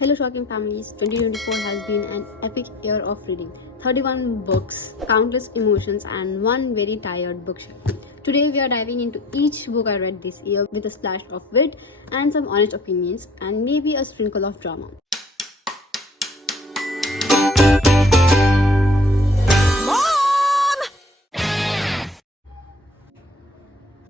Hello shocking families, 2024 has been an epic year of reading. 31 books, countless emotions and one very tired bookshelf. Today we are diving into each book I read this year with a splash of wit and some honest opinions and maybe a sprinkle of drama.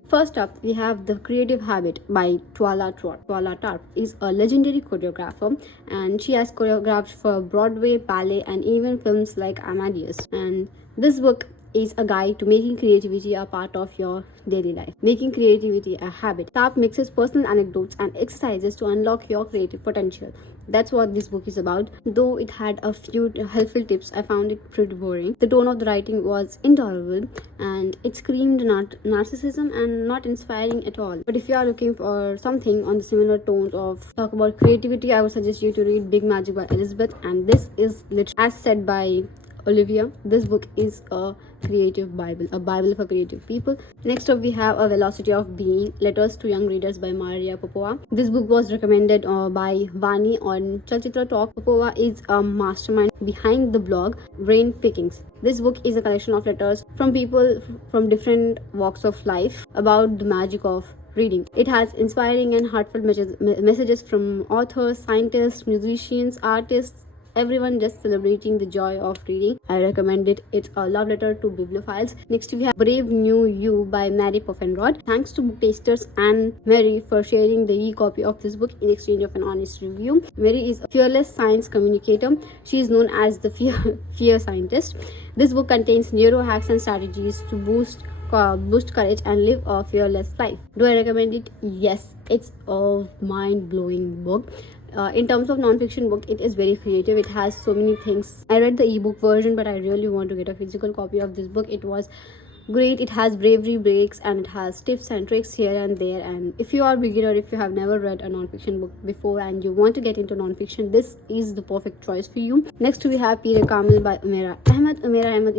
First up, we have The Creative Habit by Twyla Tarp. Twyla Tarp is a legendary choreographer and she has choreographed for Broadway, ballet and even films like Amadeus. And this book is a guide to making creativity a part of your daily life, making creativity a habit. Tarp mixes personal anecdotes and exercises to unlock your creative potential. That's what this book is about. Though it had a few helpful tips, I found it pretty boring. The tone of the writing was intolerable and it screamed narcissism and not inspiring at all. But if you are looking for something on the similar tones of talk about creativity, I would suggest you to read Big Magic by Elizabeth. And this is literally, as said by Olivia, this book is a creative Bible, a Bible for creative people. Next up, we have A Velocity of Being, Letters to Young Readers by Maria Popova. This book was recommended by Vani on Chalchitra Talk. Popova is a mastermind behind the blog Brain Pickings. This book is a collection of letters from people from different walks of life about the magic of reading. It has inspiring and heartfelt messages from authors, scientists, musicians, artists, everyone just celebrating the joy of reading. I recommend it. It's a love letter to bibliophiles. Next we have Brave New You by Mary Poffenrod. Thanks to book tasters and Mary for sharing the e-copy of this book in exchange of an honest review. Mary is a fearless science communicator. She is known as the fear scientist. This book contains neuro hacks and strategies to boost courage and live a fearless life. Do I recommend it? Yes, it's a mind-blowing book. In terms of non-fiction book, it is very creative. It has so many things. I read the ebook version, but I really want to get a physical copy of this book. It was great. It has bravery breaks and it has tips and tricks here and there. And if you are a beginner, if you have never read a non-fiction book before and you want to get into non-fiction, this is the perfect choice for you. Next we have Peer Kamil by Umaira Ahmed. Umaira Ahmed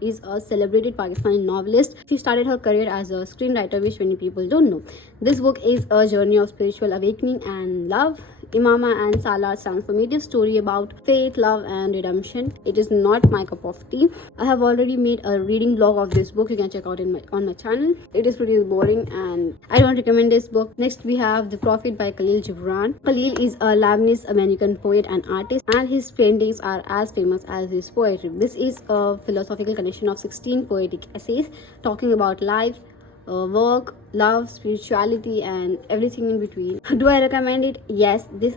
is a celebrated Pakistani novelist. She started her career as a screenwriter, which many people don't know. This book is a journey of spiritual awakening and love. Imama and Salah's transformative story about faith, love and redemption. It is not my cup of tea. I have already made a reading blog of this book. You can check out on my channel. It is pretty boring and I don't recommend this book. Next we have The Prophet by Khalil Gibran. Khalil is a Lebanese American poet and artist and his paintings are as famous as his poetry. This is a philosophical collection of 16 poetic essays talking about life, work, love, spirituality and everything in between. Do I recommend it? Yes, this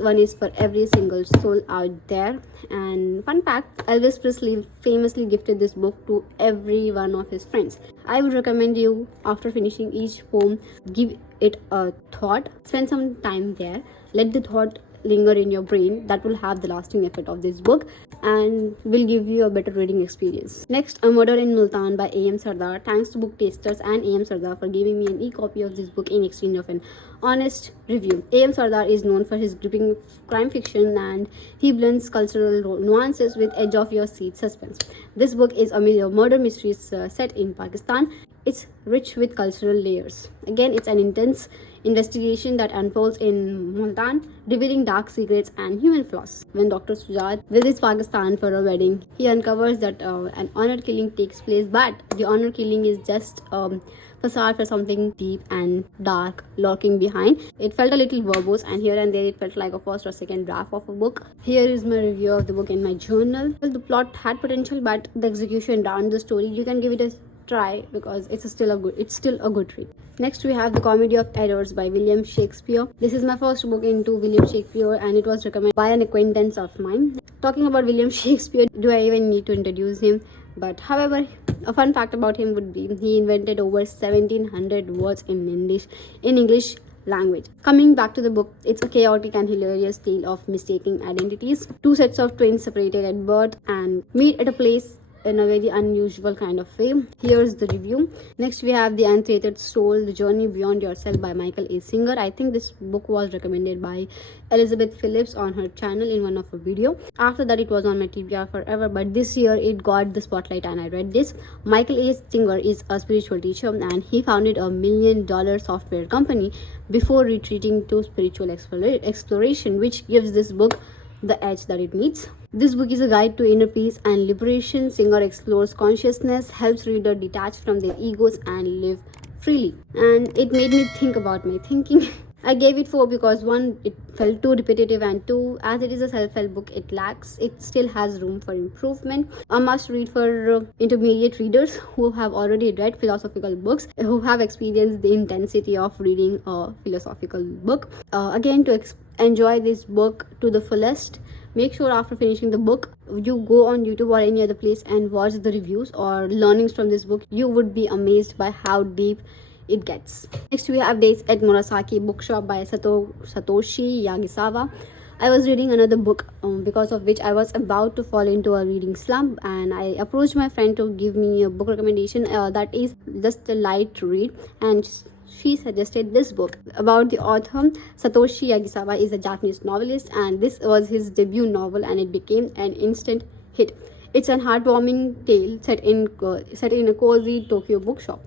one is for every single soul out there. And fun fact, Elvis Presley famously gifted this book to every one of his friends. I would recommend you, after finishing each poem, give it a thought, spend some time there, let the thought linger in your brain. That will have the lasting effect of this book and will give you a better reading experience. Next, A Murder in Multan by A.M. Sardar. Thanks to book tasters and A.M. Sardar for giving me an e-copy of this book in exchange of an honest review. A.M. Sardar is known for his gripping crime fiction and he blends cultural nuances with edge of your seat suspense. This book is a murder mystery set in Pakistan. It's rich with cultural layers. Again, it's an intense investigation that unfolds in Multan, revealing dark secrets and human flaws. When Dr. Sujat visits Pakistan for a wedding, he uncovers that an honor killing takes place, but the honor killing is just facade for something deep and dark lurking behind. It felt a little verbose and here and there it felt like a first or second draft of a book. Here is my review of the book in my journal. Well, the plot had potential, but the execution around the story, you can give it a try because it's still a good read. Next we have The Comedy of Errors by William Shakespeare. This is my first book into William Shakespeare and it was recommended by an acquaintance of mine. Talking about William Shakespeare, do I even need to introduce him? But however, a fun fact about him would be he invented over 1700 words in English language. Coming back to the book, it's a chaotic and hilarious tale of mistaking identities. Two sets of twins separated at birth and meet at a place in a very unusual kind of way. Here's the review. Next we have The Untethered Soul, The Journey Beyond Yourself by Michael A. Singer. I think this book was recommended by Elizabeth Phillips on her channel in one of her video. After that it was on my TBR forever, but this year it got the spotlight and I read this. Michael A. Singer is a spiritual teacher and he founded a $1 million software company before retreating to spiritual exploration, which gives this book the edge that it needs. This book is a guide to inner peace and liberation. Singer explores consciousness, helps reader detach from their egos and live freely. And it made me think about my thinking. I gave it 4 because 1, it felt too repetitive, and 2, as it is a self-help book, it still has room for improvement. A must read for intermediate readers who have already read philosophical books, who have experienced the intensity of reading a philosophical book. Again, to enjoy this book to the fullest, make sure after finishing the book you go on YouTube or any other place and watch the reviews or learnings from this book. You would be amazed by how deep it gets. Next we have Dates at Murasaki Bookshop by Satoshi Yagisawa. I was reading another book because of which I was about to fall into a reading slump, and I approached my friend to give me a book recommendation that is just a light read, and she suggested this book. About the author, Satoshi Yagisawa is a Japanese novelist, and this was his debut novel and it became an instant hit. It's a heartwarming tale set in a cozy Tokyo bookshop.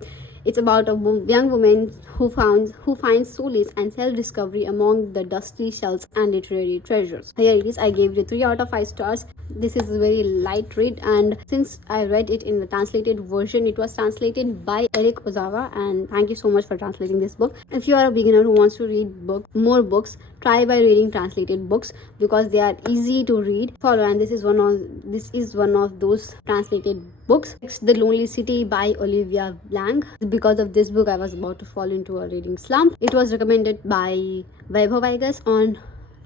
It's about a young woman who finds solace and self-discovery among the dusty shelves and literary treasures. Here it is. I gave it 3 out of 5 stars. This is a very light read, and since I read it in the translated version, it was translated by Eric Ozawa, and thank you so much for translating this book. If you are a beginner who wants to read more books, try by reading translated books because they are easy to read, follow, and this is one of those translated books. Next, The Lonely City by Olivia Blanc. Because of this book, I was about to fall into a reading slump. It was recommended by Vaibhav, I guess, on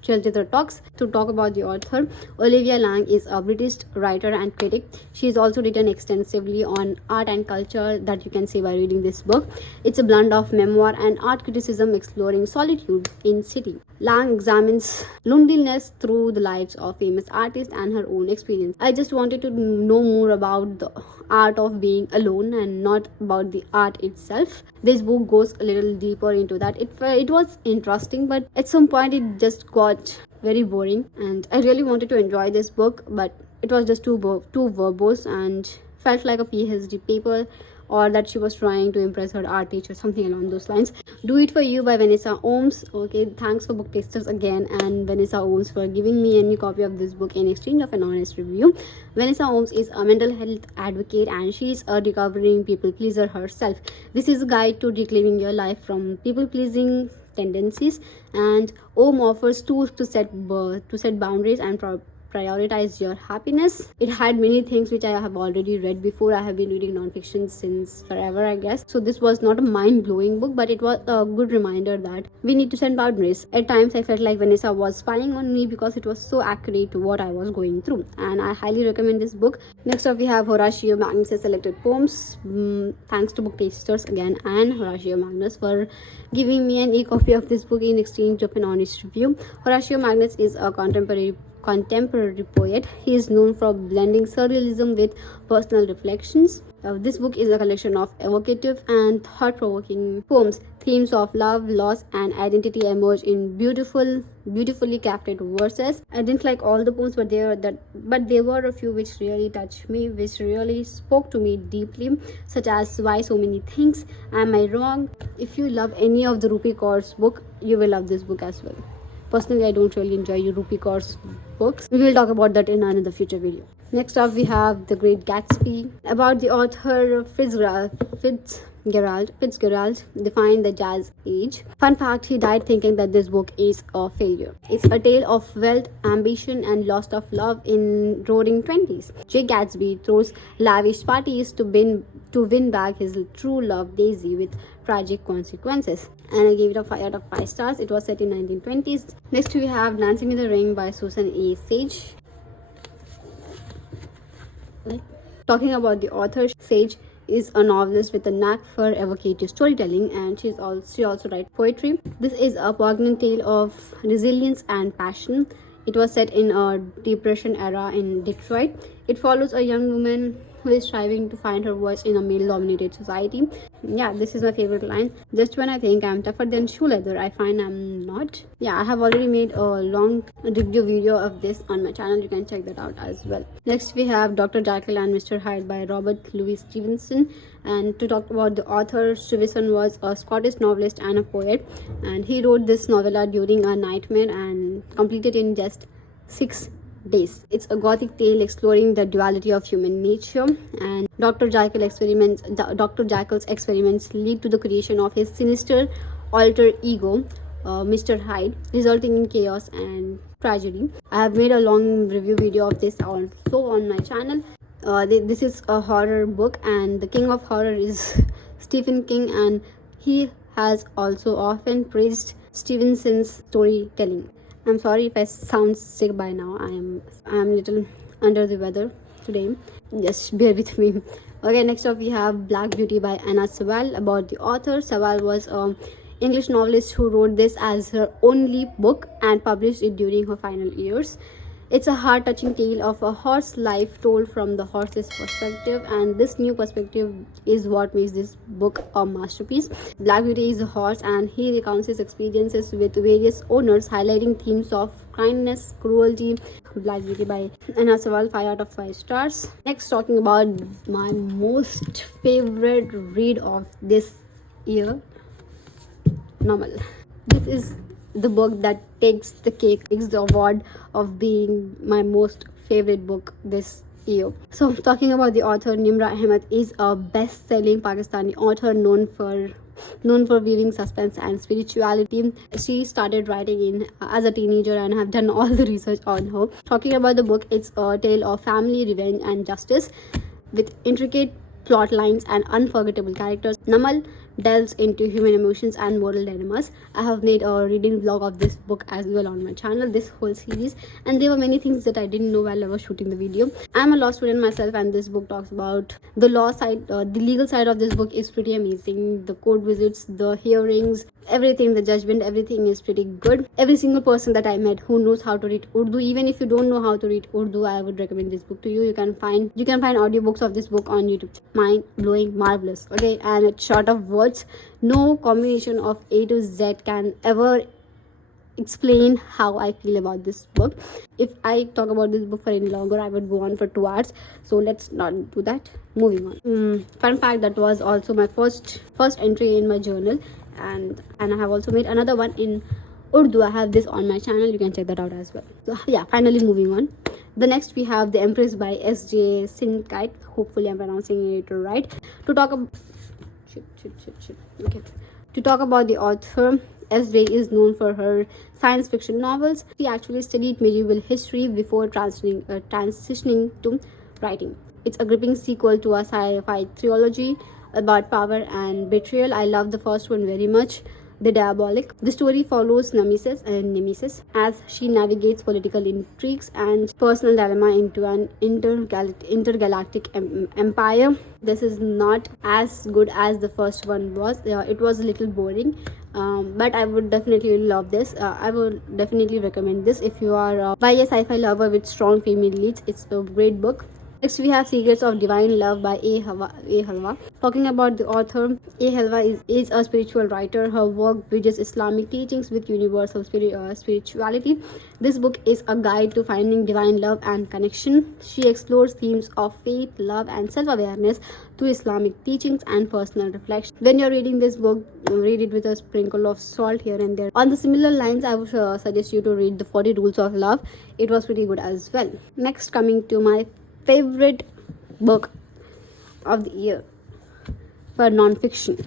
Chalchitra Talks. To talk about the author, Olivia Lang is a British writer and critic. She has also written extensively on art and culture that you can see by reading this book. It's a blend of memoir and art criticism exploring solitude in city. Lang examines loneliness through the lives of famous artists and her own experience. I just wanted to know more about the art of being alone and not about the art itself. This book goes a little deeper into that. It was interesting, but at some point it just got very boring, and I really wanted to enjoy this book, but it was just too verbose and felt like a PhD paper, or that she was trying to impress her art teacher, something along those lines. Do It For You by Vanessa Ohms. Okay, thanks for Book Tasters again and Vanessa Ohms for giving me a new copy of this book in exchange of an honest review. Vanessa Ohms is a mental health advocate and she is a recovering people pleaser herself. This is a guide to reclaiming your life from people pleasing tendencies, and Ohm offers tools to set boundaries and prioritize your happiness. It had many things which I have already read before. I have been reading non-fiction since forever, I guess. So this was not a mind-blowing book, but it was a good reminder that we need to set boundaries. At times I felt like Vanessa was spying on me because it was so accurate to what I was going through, and I highly recommend this book. Next up we have Horatio Magnus' selected poems. Thanks to Book Tasters again and Horatio Magnus for giving me an e-copy of this book in exchange of an honest review. Horatio Magnus is a contemporary poet. He is known for blending surrealism with personal reflections. This book is a collection of evocative and thought-provoking poems. Themes of love, loss, and identity emerge in beautifully crafted verses. I didn't like all the poems, but there were a few which really touched me, which really spoke to me deeply, such as Why So Many Things, Am I Wrong? If you love any of the Rupi Kaur's book, you will love this book as well. Personally, I don't really enjoy Rupi Kaur's books. We will talk about that in another future video. Next up, we have The Great Gatsby. About the author Fitzgerald defined the jazz age. Fun fact, he died thinking that this book is a failure. It's a tale of wealth, ambition, and loss of love in roaring 20s. Jay Gatsby throws lavish parties to win back his true love Daisy with tragic consequences. And I gave it a 5 out of 5 stars. It was set in 1920s. Next we have Dancing in the Ring by Susan A. Sage. Talking about the author, Sage is a novelist with a knack for evocative storytelling, and she also writes poetry. This is a poignant tale of resilience and passion. It was set in a Depression era in Detroit. It follows a young woman who is striving to find her voice in a male-dominated society. Yeah, this is my favorite line. Just when I think I'm tougher than shoe leather, I find I'm not. Yeah, I have already made a long review video of this on my channel. You can check that out as well. Next, we have Dr. Jackal and Mr Hide by Robert Louis Stevenson. And to talk about the author, Stevenson was a Scottish novelist and a poet, and he wrote this novella during a nightmare and completed in just 6 days. It's a gothic tale exploring the duality of human nature, and Dr. Jackal's experiments lead to the creation of his sinister alter ego, Mr. Hyde, resulting in chaos and tragedy. I have made a long review video of this also on my channel. This is a horror book, and the king of horror is Stephen King, and he has also often praised Stevenson's storytelling. I'm sorry if I sound sick by now. I am little under the weather today. Just bear with me. Okay, next up we have Black Beauty by Anna Sewell. About the author, Sewell was an English novelist who wrote this as her only book and published it during her final years. It's a heart-touching tale of a horse life told from the horse's perspective, and this new perspective is what makes this book a masterpiece. Black Beauty is a horse, and he recounts his experiences with various owners, highlighting themes of kindness, cruelty. Black Beauty by Anna Sewell, 5 out of 5 stars. Next, talking about my most favorite read of this year, Normal. This is the book that takes the cake, takes the award of being my most favorite book this year. So talking about the author, Nimra Ahmed is a best-selling Pakistani author known for weaving suspense and spirituality. She started writing as a teenager, and have done all the research on her. Talking about the book, it's a tale of family, revenge and justice with intricate plot lines and unforgettable characters. Namal delves into human emotions and moral dilemmas. I have made a reading vlog of this book as well on my channel, this whole series, and there were many things that I didn't know while I was shooting the video. I'm a law student myself, and this book talks about the law side. The legal side of this book is pretty amazing. The court visits, the hearings, everything, the judgment, everything is pretty good. Every single person that I met who knows how to read Urdu, even if you don't know how to read Urdu, I would recommend this book to you. You can find audiobooks of this book on YouTube. Mind blowing, marvelous. Okay, and it's short of words. No combination of A to Z can ever explain how I feel about this book. If I talk about this book for any longer, I would go on for 2 hours, so let's not do that. Moving on. Fun fact, that was also my first entry in my journal, and I have also made another one in Urdu. I have this on my channel, you can check that out as well. So yeah, finally moving on. The next we have The Empress by S.J. Sinkite. Hopefully I'm pronouncing it right. To talk about the author, S.J. is known for her science fiction novels. She actually studied medieval history before transitioning to writing. It's a gripping sequel to a sci-fi trilogy about power and betrayal. I love the first one very much, The Diabolic. The story follows Nemesis as she navigates political intrigues and personal dilemma into an intergalactic empire. This is not as good as the first one was. It was a little boring, but I would definitely love this. I would definitely recommend this if you are a YA sci-fi lover with strong female leads. It's a great book. Next we have Secrets of Divine Love by A. Halwa. Talking about the author, A. Halwa is a spiritual writer. Her work bridges Islamic teachings with universal spirituality. This book is a guide to finding divine love and connection. She explores themes of faith, love and self-awareness through Islamic teachings and personal reflection. When you're reading this book, read it with a sprinkle of salt here and there. On the similar lines, I would suggest you to read The 40 Rules of Love. It was pretty good as well. Next, coming to my favorite book of the year for non-fiction.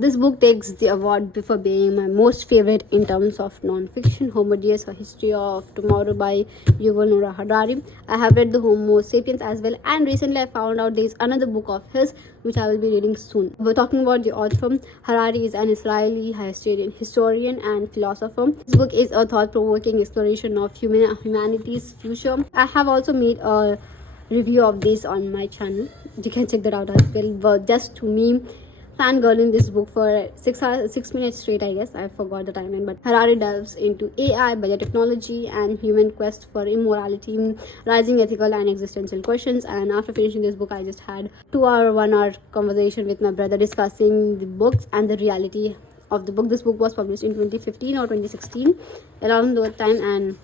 This book takes the award for being my most favorite in terms of non-fiction. Homo Deus, A History of Tomorrow by Yuval Noah Harari. I have read the Homo Sapiens as well, and recently I found out there is another book of his which I will be reading soon. We're talking about the author. Harari is an Israeli historian and philosopher. This book is a thought-provoking exploration of humanity's future. I have also made a review of this on my channel. You can check that out as well. But just to me, fangirling this book for 6 minutes straight, I guess. I forgot the timeline, but Harari delves into AI, biotechnology, and human quest for immorality, rising ethical and existential questions. And after finishing this book, I just had 2 hour, 1 hour conversation with my brother discussing the books and the reality of the book. This book was published in 2015 or 2016, around that time, and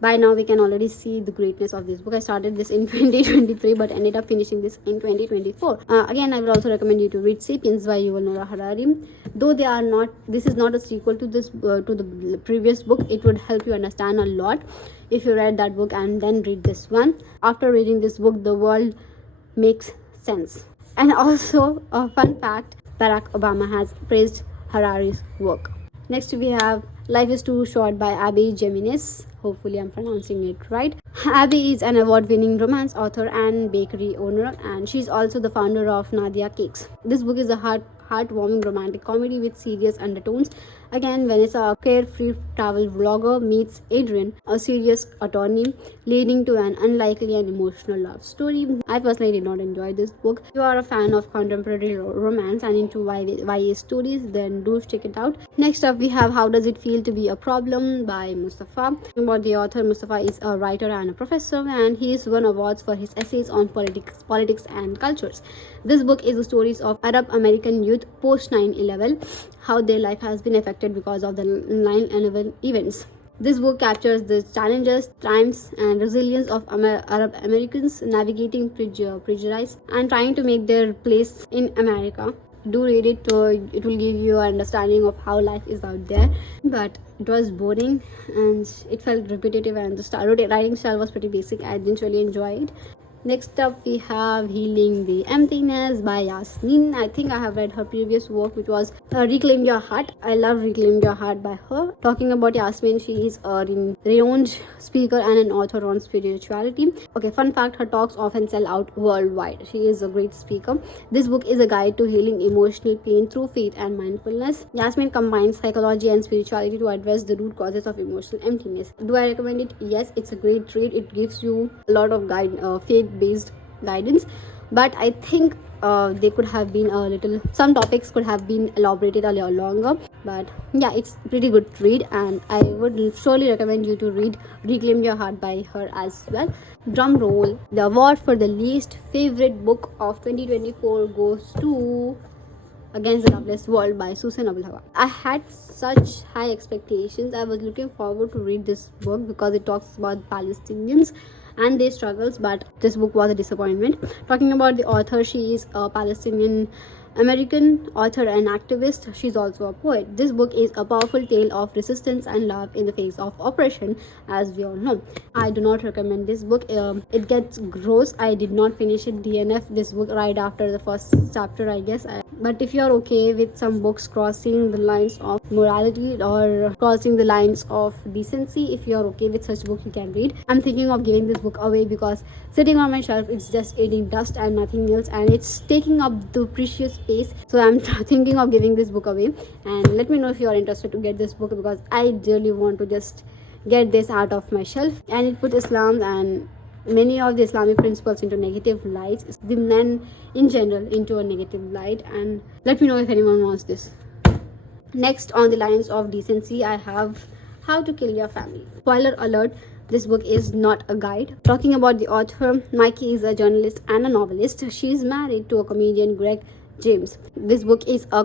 by now we can already see the greatness of this book. I started this in 2023 but ended up finishing this in 2024. Again, I would also recommend you to read Sapiens by Yuval Noah Harari. Though they are not, this is not a sequel to this to the previous book, it would help you understand a lot if you read that book and then read this one. After reading this book, the world makes sense. And also a fun fact, Barack Obama has praised Harari's work. Next we have Life is Too Short by Abby Geminis. Hopefully I'm pronouncing it right. Abby is an award-winning romance author and bakery owner, and she's also the founder of Nadia Cakes. This book is a heartwarming romantic comedy with serious undertones. Again, Vanessa, a carefree travel vlogger, meets Adrian, a serious attorney, leading to an unlikely and emotional love story. I personally did not enjoy this book. If you are a fan of contemporary romance and into YA stories, then do check it out. Next up, we have How Does It Feel to Be a Problem by Mustafa. About the author, Mustafa is a writer and a professor, and he has won awards for his essays on politics and cultures. This book is the stories of Arab American youth post 9/11, how their life has been affected because of the 9/11 events. This book captures the challenges, triumphs, and resilience of Arab Americans navigating prejudice and trying to make their place in America. Do read it, it will give you an understanding of how life is out there. But it was boring and it felt repetitive, and the writing style was pretty basic. I didn't really enjoy it. Next up, we have Healing the Emptiness by Yasmin. I think I have read her previous work, which was Reclaim Your Heart. I love Reclaim Your Heart by her. Talking about Yasmin, she is a renowned speaker and an author on spirituality. Okay, fun fact, her talks often sell out worldwide. She is a great speaker. This book is a guide to healing emotional pain through faith and mindfulness. Yasmin combines psychology and spirituality to address the root causes of emotional emptiness. Do I recommend it? Yes, it's a great read. It gives you a lot of faith-based guidance, but I think they could have been some topics could have been elaborated a little longer. But yeah, it's pretty good read, and I would surely recommend you to read Reclaim Your Heart by her as well. Drum roll. The award for the least favorite book of 2024 goes to Against the Loveless World by Susan Abulhawa. I had such high expectations. I was looking forward to read this book because it talks about Palestinians and their struggles, but this book was a disappointment. Talking about the author, she is a Palestinian American author and activist. She's also a poet. This book is a powerful tale of resistance and love in the face of oppression, as we all know. I do not recommend this book. It gets gross. I did not finish it DNF this book right after the first chapter, I guess. But if you're okay with some books crossing the lines of morality or crossing the lines of decency, if you're okay with such book, you can read. I'm thinking of giving this book away because sitting on my shelf, it's just eating dust and nothing else, and it's taking up the precious space. So I'm thinking of giving this book away, and let me know if you're interested to get this book, because I really want to just get this out of my shelf. And it put Islam and many of the Islamic principles into negative lights, the men in general into a negative light, and let me know if anyone wants this. Next on the lines of decency, I have How to Kill Your Family. Spoiler alert, this book is not a guide. Talking about the author, Mikey is a journalist and a novelist. She is married to a comedian, Greg James. This book is a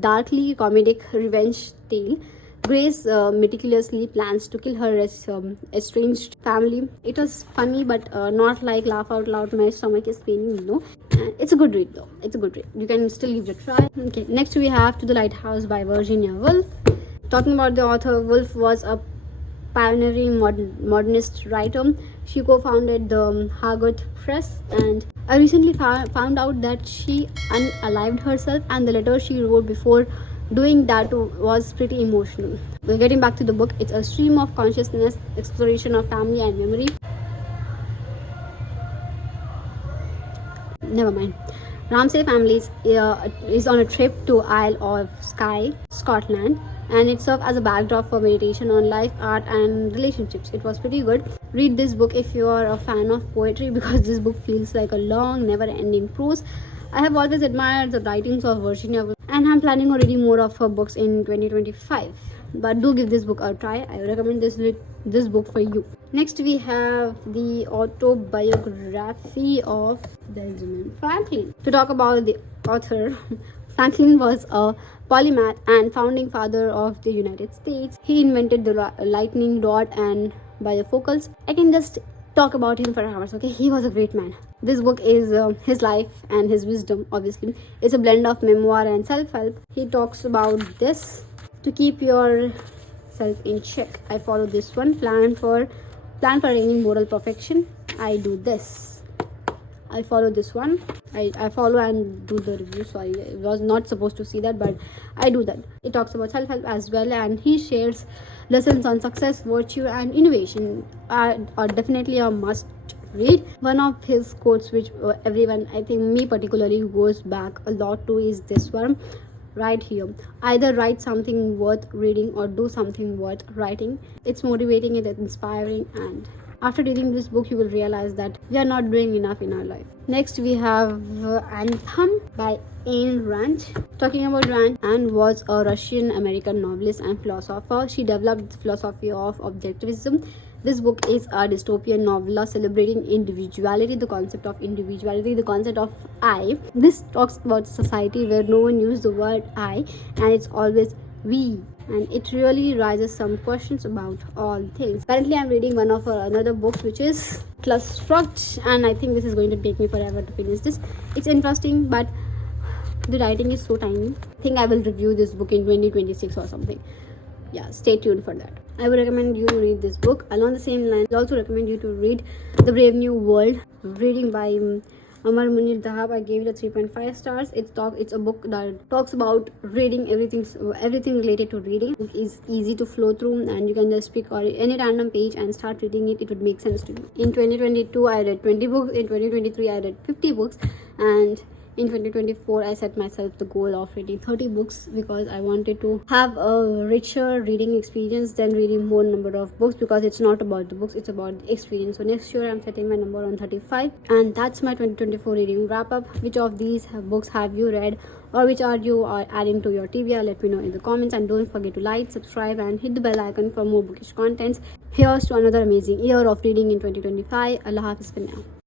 darkly comedic revenge tale. Grace meticulously plans to kill her estranged family. It was funny, but not like laugh out loud, my stomach is paining, no. It's a good read though. It's a good read. You can still give it a try. Okay, next we have To the Lighthouse by Virginia Woolf. Talking about the author, Woolf was a pioneering modernist writer. She co-founded the Harvard Press, and I recently found out that she unalived herself, and the letter she wrote before doing that was pretty emotional. Getting back to the book, it's a stream of consciousness, exploration of family and memory. Never mind. Ramsay family is on a trip to Isle of Skye, Scotland, and it served as a backdrop for meditation on life, art, and relationships. It was pretty good. Read this book if you are a fan of poetry, because this book feels like a long, never-ending prose. I have always admired the writings of Virginia Woolf, and I'm planning on reading more of her books in 2025. But do give this book a try. I recommend this book for you. Next, we have the Autobiography of Benjamin Franklin. To talk about the author, Franklin was a polymath and founding father of the United States. He invented the lightning rod and bifocals. I can just talk about him for hours. Okay, he was a great man. This book is his life and his wisdom. Obviously, it's a blend of memoir and self-help. He talks about this to keep yourself in check. I follow this one. Plan for attaining moral perfection. I do this. I follow this one. I follow and do the review. Sorry, I was not supposed to see that, but I do that. It talks about self-help as well, and he shares lessons on success, virtue, and innovation. Are definitely a must read. One of his quotes, which everyone, I think me particularly, goes back a lot to, is this one right here. Either write something worth reading or do something worth writing. It's motivating, it's inspiring, and after reading this book, you will realize that we are not doing enough in our life. Next, we have Anthem by Ayn Rand. Talking about Rand, Anne was a Russian-American novelist and philosopher. She developed the philosophy of objectivism. This book is a dystopian novella celebrating individuality, the concept of individuality, the concept of I. This talks about society where no one uses the word I and it's always we. And it really raises some questions about all things. Currently, I'm reading one of her another books, which is Clusterstruct, and I think this is going to take me forever to finish this. It's interesting, but the writing is so tiny. I think I will review this book in 2026 or something. Yeah, stay tuned for that. I would recommend you to read this book. Along the same line, I also recommend you to read The Brave New World, reading by Amar Munir Dahab. I gave it a 3.5 stars. It's a book that talks about reading, everything related to reading. It is easy to flow through, and you can just pick any random page and start reading it. It would make sense to you. In 2022, I read 20 books. In 2023, I read 50 books, and in 2024, I set myself the goal of reading 30 books because I wanted to have a richer reading experience than reading more number of books, because it's not about the books, it's about the experience. So next year, I'm setting my number on 35. And that's my 2024 reading wrap up. Which of these books have you read, or which are you adding to your TBR? Let me know in the comments, and don't forget to like, subscribe, and hit the bell icon for more bookish contents. Here's to another amazing year of reading in 2025. Allah Hafiz for now.